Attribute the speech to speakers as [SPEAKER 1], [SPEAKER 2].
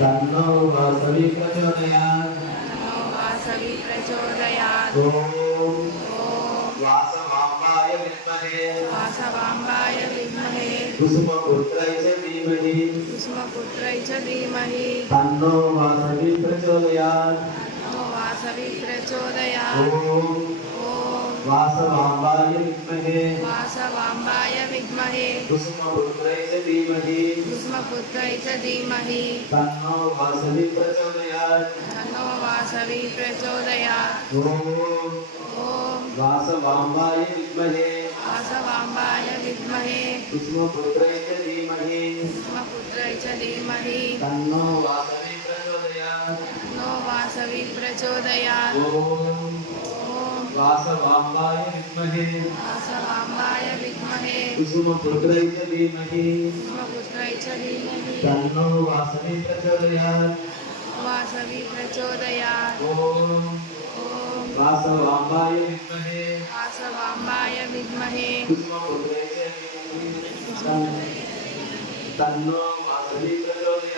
[SPEAKER 1] तन्नो वासवि प्रचोदयात् ॐ वासवाम्बाय विद्महे।
[SPEAKER 2] वासवाम्बाय विद्महे।
[SPEAKER 1] कुसुमपुत्रै च धीमहि।
[SPEAKER 2] कुसुमपुत्रै च धीमहि।
[SPEAKER 1] तन्नो वासवि प्रचोदयात्
[SPEAKER 2] तन्नो वासवि प्रचोदयात्
[SPEAKER 1] ॐ
[SPEAKER 2] ॐ
[SPEAKER 1] वासवाम्बाय विद्महे।
[SPEAKER 2] वासवाम्बाय विद्महे।
[SPEAKER 1] कुसुमपुत्रै धीमहि।
[SPEAKER 2] कुसुमपुत्रै च धीमहि।
[SPEAKER 1] तन्नो वासवि प्रचोदयात्।
[SPEAKER 2] तन्नो वासवि प्रचोदयात्।
[SPEAKER 1] ॐ वासवाम्बाय विद्महे।
[SPEAKER 2] वासवाम्बाय विद्महे।
[SPEAKER 1] कुसुमपुत्रै च धीमहि।
[SPEAKER 2] कुसुमपुत्रै च धीमहि।
[SPEAKER 1] तन्नो वासवि प्रचोदयात्।
[SPEAKER 2] तन्नो वासवि प्रचोदयात्।
[SPEAKER 1] ॐ वासवाम्बाय विद्महे।
[SPEAKER 2] वासवाम्बाय विद्महे।
[SPEAKER 1] कुसुमपुत्रै च धीमहि।
[SPEAKER 2] कुसुमपुत्रै च धीमहि।
[SPEAKER 1] तन्नो वासवि प्रचोदयात्।
[SPEAKER 2] वासवि प्रचोदयात्। ॐ
[SPEAKER 1] वासवाम्बाय विद्महे।
[SPEAKER 2] वासवाम्बाय विद्महे।
[SPEAKER 1] कुसुमपुत्रै च धीमहि। तन्नो वासवि प्रचोदयात्।